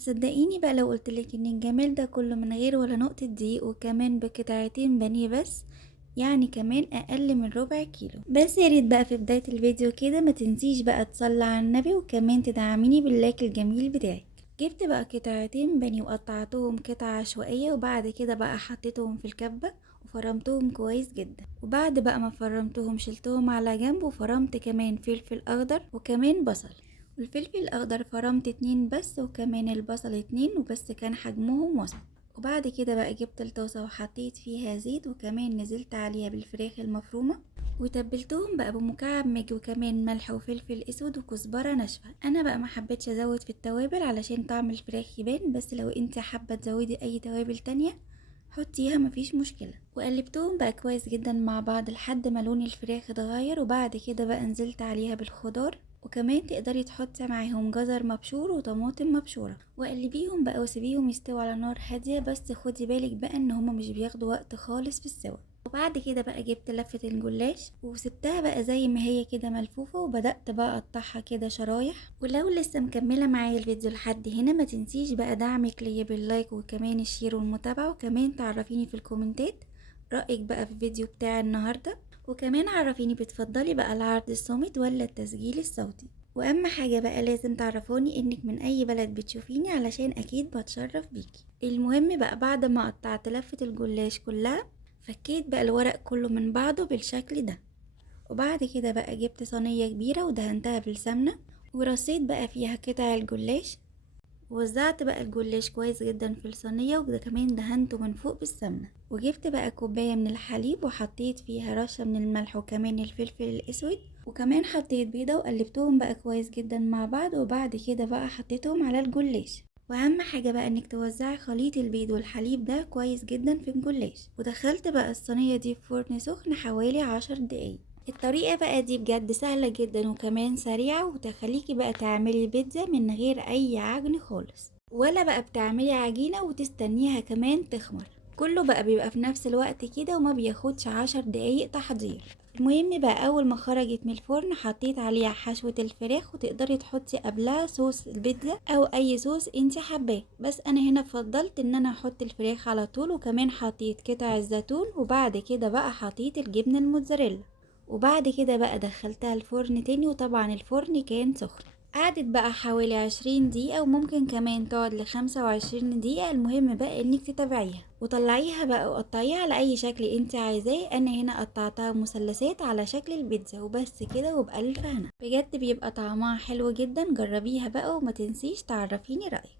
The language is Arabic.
هتصدقيني بقى لو قلتلك ان الجمال ده كله من غير ولا نقطة دقيق، وكمان بقطعتين بانيه بس، يعني كمان اقل من ربع كيلو. بس يا ريت بقى في بداية الفيديو كده ما تنسيش بقى تصلي على النبي، وكمان تدعميني باللايك الجميل بتاعك. جبت بقى قطعتين بانيه وقطعتهم قطع عشوائية، وبعد كده بقى حطيتهم في الكبة وفرمتهم كويس جدا. وبعد بقى ما فرمتهم شلتهم على جنب، وفرمت كمان فلفل اخضر وكمان بصل. والفلفل الاخضر فرمت 2 بس، وكمان البصل 2 وبس، كان حجمهم وسط. وبعد كده بقى جبت الطاسة وحطيت فيها زيت، وكمان نزلت عليها بالفراخ المفرومة، وتبلتهم بقى بمكعب ماجي وكمان ملح وفلفل اسود وكزبرة ناشفة. انا بقى ما حبيتش ازود في التوابل علشان طعم الفراخ يبان، بس لو انت حابة تزودي اي توابل تانية حطيها مفيش مشكلة. وقلبتهم بقى كويس جدا مع بعض لحد ما لون الفراخ اتغير. وبعد كده بقى نزلت عليها بالخضار، وكمان تقدري تحطي معاهم جزر مبشور وطماطم مبشورة، وقلبيهم بقى وسيبيهم يستووا على نار هادية. بس خدي بالك بقى ان هما مش بياخدوا وقت خالص في السوا. وبعد كده بقى جبت لفة الجلاش وسبتها بقى زي ما هي كده ملفوفة، وبدأت بقى اقطعها كده شرايح. ولو لسه مكملة معايا الفيديو لحد هنا ما تنسيش بقى دعمك ليا باللايك وكمان الشير والمتابعة، وكمان تعرفيني في الكومنتات رأيك بقى في الفيديو بتاع النهاردة، وكمان عرفيني بتفضلي بقى العرض الصامت ولا التسجيل الصوتي. واهم حاجة بقى لازم تعرفوني انك من اي بلد بتشوفيني علشان اكيد بتشرف بيكي. المهم بقى بعد ما قطعت لفة الجلاش كلها، فكيت بقى الورق كله من بعضه بالشكل ده. وبعد كده بقى جبت صينية كبيرة ودهنتها بالسمنة، ورصيت بقى فيها قطع الجلاش، ووزعت بقى الجلاش كويس جدا في الصينية، وده كمان دهنته من فوق بالسمنة. وجبت بقى كوباية من الحليب وحطيت فيها رشة من الملح وكمان الفلفل الاسود، وكمان حطيت بيضة وقلبتهم بقى كويس جدا مع بعض. وبعد كده بقى حطيتهم على الجلاش. واهم حاجة بقى انك توزعي خليط البيض والحليب ده كويس جدا في الجلاش. ودخلت بقى الصينية دي في فرن سخن حوالي 10 دقايق. الطريقة بقى دي بجد سهلة جدا وكمان سريعة، وتخليكي بقى تعملي بيتزا من غير اي عجن خالص، ولا بقى بتعملي عجينة وتستنيها كمان تخمر. كله بقى بيبقى في نفس الوقت كده وما بياخدش 10 دقايق تحضير. المهم بقى اول ما خرجت من الفرن حطيت عليها حشوة الفراخ، وتقدري تحطي قبلها صوص البيتزا او اي صوص انت حباه، بس انا هنا فضلت ان انا احط الفراخ على طول. وكمان حطيت قطع الزيتون، وبعد كده بقى حطيت الجبنة الموتزاريلا. وبعد كده بقى دخلتها الفرن تاني، وطبعا الفرن كان سخن. قعدت بقى حوالي 20 دقيقة، وممكن كمان تقعد ل25 دقيقة. المهم بقى انك تتابعيها وطلعيها بقى وقطعيها على اي شكل انت عايزاه. انا هنا قطعتها مثلثات على شكل البيتزا وبس كده، وبألف هنا. بجد بيبقى طعمها حلو جدا، جربيها بقى وما تنسيش تعرفيني رأيك.